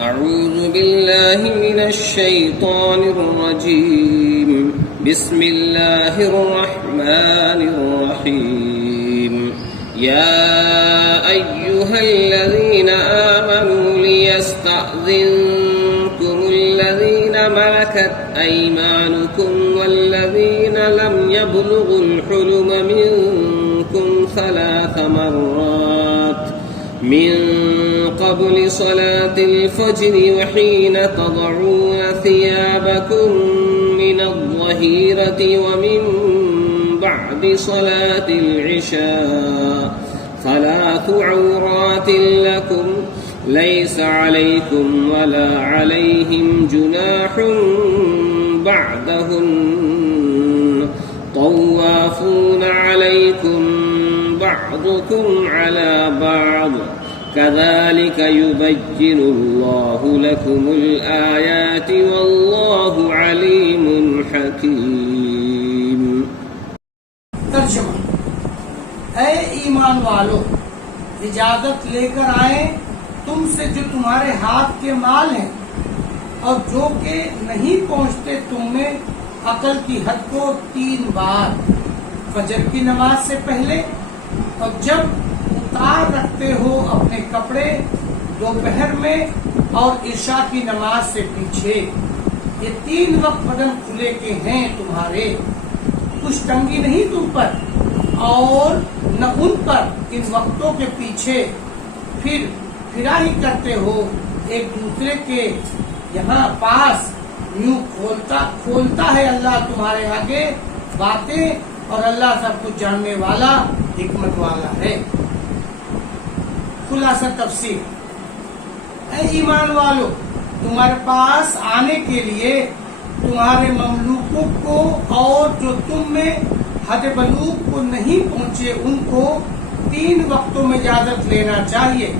أعوذ بالله من الشيطان الرجيم بسم الله الرحمن الرحيم يا أيها الذين آمنوا ليستأذنكم الذين ملكت أيمانكم والذين لم يبلغوا الحلم منكم 3 مرات من قبل صلاة الفجر وحين تضعون ثيابكم من الظهيرة ومن بعد صلاة العشاء 3 عورات لكم ليس عليكم ولا عليهم جناح بعدهن طوافون عليكم بعضكم على بعض كذلك يبين الله لكم الآيات والله عليم حكيم. ترجمہ: اے ایمان والو، اجازت لے کر آئیں تم سے جو تمہارے ہاتھ کے مال ہیں اور جو کہ نہیں پہنچتے تم میں عقل کی حد کو 3 بار، فجر کی نماز سے پہلے اور جب اتار رکھتے ہو اپنے کپڑے دوپہر میں اور عشاء کی نماز سے پیچھے. یہ 3 وقت بدن کھلے کے ہیں تمہارے، کچھ تنگی نہیں تم پر اور نہ ان پر ان وقتوں کے پیچھے پھر پھرا ہی کرتے ہو ایک دوسرے کے یہاں پاس. یوں کھولتا ہے اللہ تمہارے آگے باتیں اور اللہ سب کچھ جاننے والا حکمت والا ہے. خلاصہ تفسیر: اے ایمان والو، تمہارے پاس آنے کے لیے تمہارے مملوکوں کو اور جو تم میں حد بلوغ کو نہیں پہنچے ان کو 3 وقتوں میں اجازت لینا چاہیے.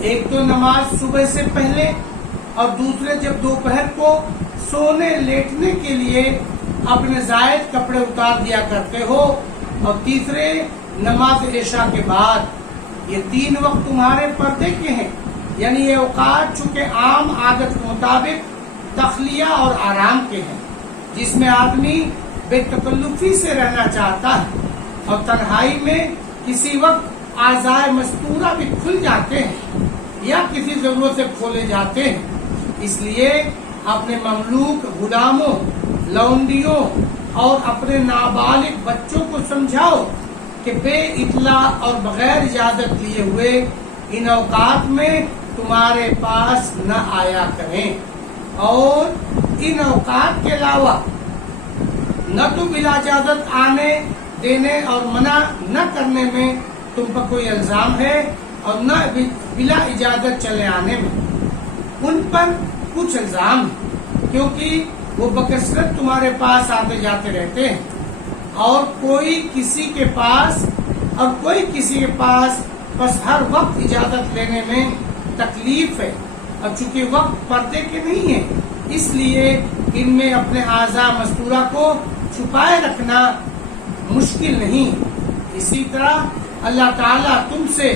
ایک تو نماز صبح سے پہلے اور دوسرے جب دوپہر کو سونے لیٹنے کے لیے اپنے زائد کپڑے اتار دیا کرتے ہو، اور تیسرے نماز عشاء کے بعد. یہ 3 وقت تمہارے پردے کے ہیں، یعنی یہ اوقات چونکہ عام عادت کے مطابق تخلیہ اور آرام کے ہیں، جس میں آدمی بے تکلفی سے رہنا چاہتا ہے اور تنہائی میں کسی وقت اعضائے مستورہ بھی کھل جاتے ہیں یا کسی ضرورت سے کھولے جاتے ہیں. اس لیے اپنے مملوک غلاموں، لونڈیوں اور اپنے نابالغ بچوں کو سمجھاؤ کہ بے اطلاع اور بغیر اجازت لیے ہوئے ان اوقات میں تمہارے پاس نہ آیا کریں، اور ان اوقات کے علاوہ نہ تو بلا اجازت آنے دینے اور منع نہ کرنے میں تم پر کوئی الزام ہے اور نہ بلا اجازت چلے آنے میں. ان پر کچھ الزام ہے کیونکہ وہ بکثرت تمہارے پاس آتے جاتے رہتے ہیں، اور کوئی کسی کے پاس بس ہر وقت اجازت لینے میں تکلیف ہے. اور چونکہ وقت پردے کے نہیں ہیں اس لیے ان میں اپنے اعضاء مستورہ کو چھپائے رکھنا مشکل نہیں. اسی طرح اللہ تعالیٰ تم سے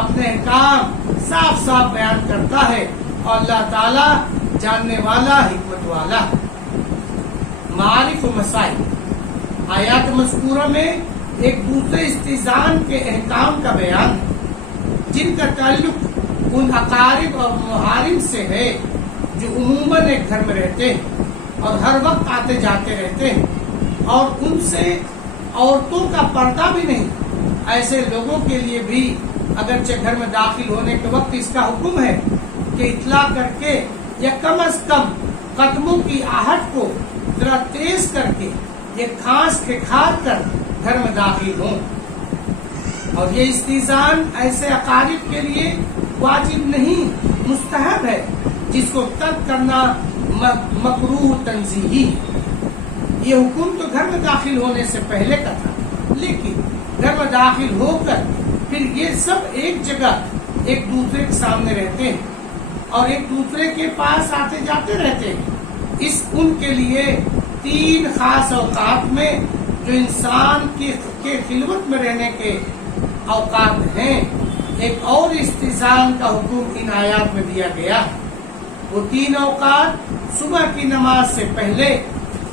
اپنے احکام صاف صاف بیان کرتا ہے اور اللہ تعالیٰ جاننے والا حکمت والا. معارف و مسائل: آیات مذکورہ میں ایک دوسرے استئذان کے احکام کا بیان ہے جن کا تعلق ان اقارب اور محارم سے ہے جو عموماً ایک گھر میں رہتے ہیں اور ہر وقت آتے جاتے رہتے ہیں، اور ان سے عورتوں کا پردہ بھی نہیں. ایسے لوگوں کے لیے بھی اگرچہ گھر میں داخل ہونے کے وقت اس کا حکم ہے کہ اطلاع کر کے یا کم از کم قدموں کی آہٹ کو ذرا تیز کر کے یہ کھانس کھار کر گھر میں داخل ہوں. اور یہ استئذان ایسے اقارب کے لیے واجب نہیں، مستحب ہے، جس کو ترک کرنا مکروہ تنزیہی ہے. یہ حکم تو گھر میں داخل ہونے سے پہلے کا تھا، لیکن گھر میں داخل ہو کر پھر یہ سب ایک جگہ ایک دوسرے کے سامنے رہتے ہیں اور ایک دوسرے کے پاس آتے جاتے رہتے ہیں. ان کے لیے 3 خاص اوقات میں جو انسان کے خلوت میں رہنے کے اوقات ہیں، ایک اور استئذان کا حکم ان آیات میں دیا گیا. وہ 3 اوقات صبح کی نماز سے پہلے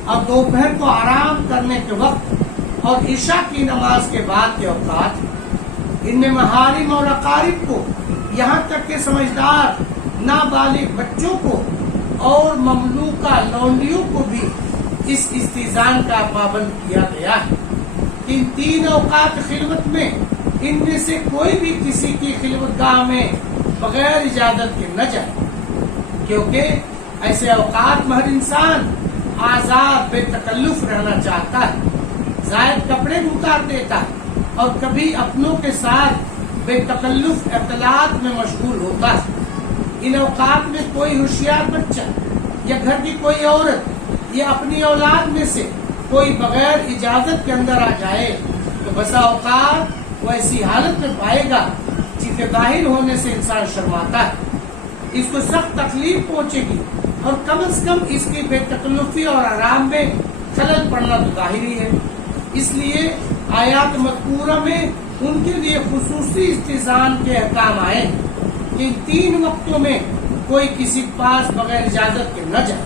اور دوپہر کو آرام کرنے کے وقت اور عشاء کی نماز کے بعد کے اوقات، ان میں محارم اور اقارب کو، یہاں تک کہ سمجھدار نابالغ بچوں کو اور مملوکہ لونڈیوں کو بھی اس استئذان کا پابند کیا گیا ہے۔ ان 3 اوقات خلوت میں ان میں سے کوئی بھی کسی کی خلوت گاہ میں بغیر اجازت کے نہ جائے، کیونکہ ایسے اوقات میں ہر انسان آزاد بے تکلف رہنا چاہتا ہے، زائد کپڑے بھی اتار دیتا ہے اور کبھی اپنوں کے ساتھ بے تکلف اطلاعات میں مشغول ہوتا ہے۔ ان اوقات میں کوئی ہوشیار بچہ یا گھر کی کوئی عورت یا اپنی اولاد میں سے کوئی بغیر اجازت کے اندر آ جائے تو بسا اوقات وہ ایسی حالت میں پائے گا جس کے ظاہر ہونے سے انسان شرماتا ہے، اس کو سخت تکلیف پہنچے گی اور کم از کم اس کی بے تکلفی اور آرام میں خلل پڑنا تو ظاہر ہی ہے۔ اس لیے آیات مذکورہ میں ان کے لیے خصوصی استئذان کے احکام آئے ہیں کہ ان 3 وقتوں میں کوئی کسی پاس بغیر اجازت کے نہ جائے۔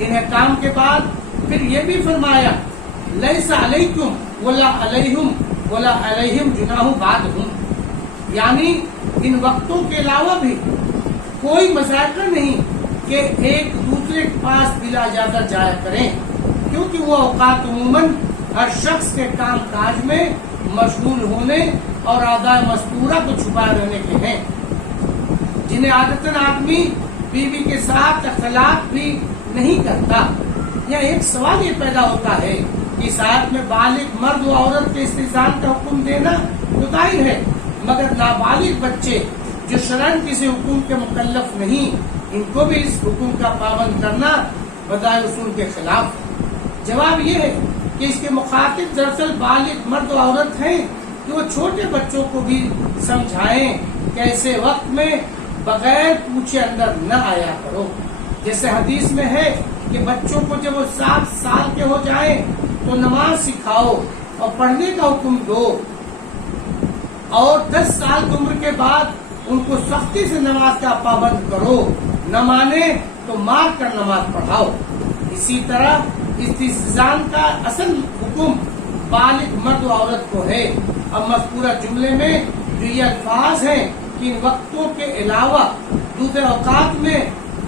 ان احکام کے بعد پھر یہ بھی فرمایا لیس علیکم ولا علیہم ولا علیہم جناح بعدہم، یعنی ان وقتوں کے علاوہ بھی کوئی مذاکرہ نہیں کہ ایک دوسرے کے پاس بلا اجازت جایا کریں، کیونکہ وہ اوقات عموماً ہر شخص کے کام کاج میں مشغول ہونے اور اعضاء مستورہ کو چھپائے رہنے کے ہیں، جنہیں عادتاً آدمی بیوی کے ساتھ اختلاط بھی نہیں کرتا۔ یا ایک سوال یہ پیدا ہوتا ہے کہ اس آیت میں بالغ مرد و عورت کے استئذان کا حکم دینا تو ظاہر ہے، مگر نابالغ بچے جو شرعاً کسی حکم کے مکلف نہیں، ان کو بھی اس حکم کا پابند کرنا بظاہر اصول کے خلاف ہے۔ جواب یہ ہے کہ اس کے مخاطب دراصل بالغ مرد و عورت ہیں کہ وہ چھوٹے بچوں کو بھی سمجھائیں کہ ایسے وقت میں بغیر پوچھے اندر نہ آیا کرو، جیسے حدیث میں ہے کہ بچوں کو جب وہ 7 سال کے ہو جائیں تو نماز سکھاؤ اور پڑھنے کا حکم دو، اور 10 سال کی عمر کے بعد ان کو سختی سے نماز کا پابند کرو، نہ مانے تو مار کر نماز پڑھاؤ۔ اسی طرح استئذان کا اصل حکم بالغ مرد و عورت کو ہے۔ اب مذکورہ جملے میں جو یہ الفاظ ہیں کہ ان وقتوں کے علاوہ دوسرے اوقات میں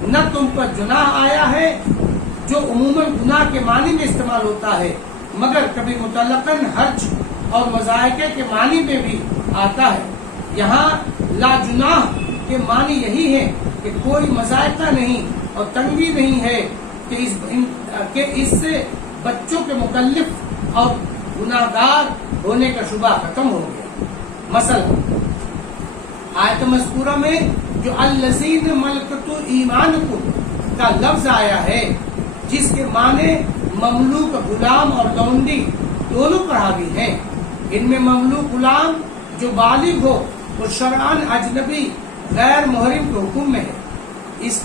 نہ تم پر جناح آیا ہے، جو عموماً گناہ کے معنی میں استعمال ہوتا ہے، مگر کبھی مطلقاً حرج اور مذائقے کے معنی میں بھی آتا ہے۔ یہاں لا جناح کے معنی یہی ہے کہ کوئی مذائقہ نہیں اور تنگی نہیں ہے کہ اس سے بچوں کے مکلف اور گناہ گار ہونے کا شبہ ختم ہو گیا۔ مثلا آیت مذکورہ میں جو الذین ملکت ایمانکم کا لفظ آیا ہے، جس کے معنی مملوک غلام اور لونڈی دونوں پر حاوی ہیں، ان میں مملوک غلام جو بالغ ہو وہ شرعاً اجنبی غیر محرم کے حکم میں ہے، اس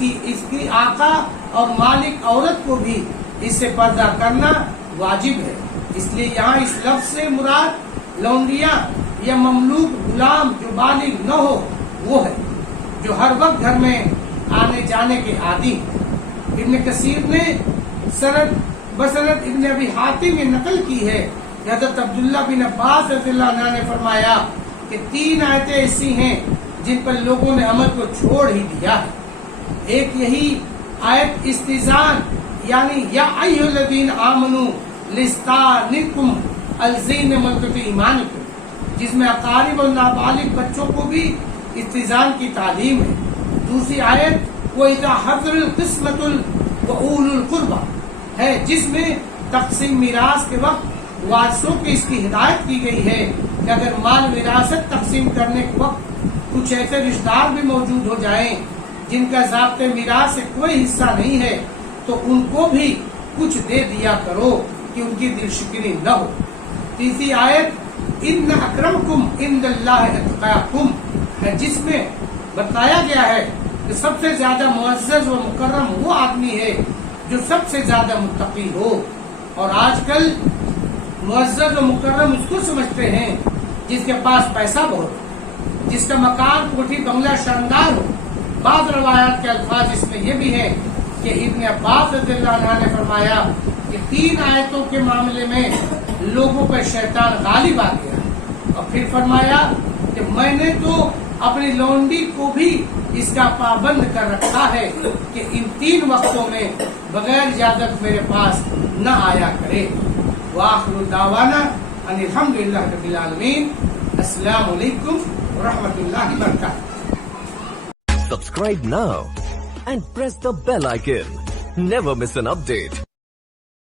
کی آقا اور مالک عورت کو بھی اس سے پردہ کرنا واجب ہے۔ اس لیے یہاں اس لفظ سے مراد لونڈیاں یا مملوک غلام جو بالغ نہ ہو وہ ہے، جو ہر وقت گھر میں آنے جانے کے عادی۔ ابن کثیر نے سند بسند ابن ابی حاتم میں نقل کی ہے کہ حضرت عبداللہ بن عباس رضی اللہ عنہ نے فرمایا کہ 3 آیتیں ایسی ہیں جن پر لوگوں نے عمل کو چھوڑ ہی دیا ہے۔ ایک یہی آیت استئذان یعنی یا ایھا الذین آمنوا لستانکم الذین ملکت ایمانکم، جس میں اقارب اور نابالغ بچوں کو بھی استئذان کی تعلیم ہے۔ دوسری آیت وَإِذَا حَضَرَ الْقِسْمَةُ وَأُولُو الْقُرْبَى ہے، جس میں تقسیم میراث کے وقت وارثوں کی اس کی ہدایت کی گئی ہے کہ اگر مال وراثت تقسیم کرنے کے وقت کچھ ایسے رشتہ دار بھی موجود ہو جائیں جن کا ضابطۂ میراث سے کوئی حصہ نہیں ہے تو ان کو بھی کچھ دے دیا کرو کہ ان کی دل شکنی نہ ہو۔ تیسری آیت ان اکرمکم عند اللہ اتقاکم ہے، جس میں بتایا گیا ہے کہ سب سے زیادہ معزز و مکرم وہ آدمی ہے جو سب سے زیادہ متقی ہو۔ اور آج کل معزز و مکرم اس کو سمجھتے ہیں جس کے پاس پیسہ بہت، جس کا مکان کوٹھی بنگلہ شاندار ہو، بعض روایات کے الفاظ اس میں یہ بھی ہے کہ ابن عباس رضی اللہ عنہ نے فرمایا کہ 3 آیتوں کے معاملے میں لوگوں پر شیطان غالب آ گیا، اور پھر فرمایا کہ میں نے تو اپنی لونڈی کو بھی اس کا پابند کر رکھا ہے کہ ان 3 وقتوں میں بغیر اجازت میرے پاس نہ آیا کرے۔ وآخر دعوانا ان الحمدللہ رب العالمین۔ السلام علیکم ورحمۃ اللہ وبرکاتہ۔ Subscribe now and press the bell icon. Never miss an update.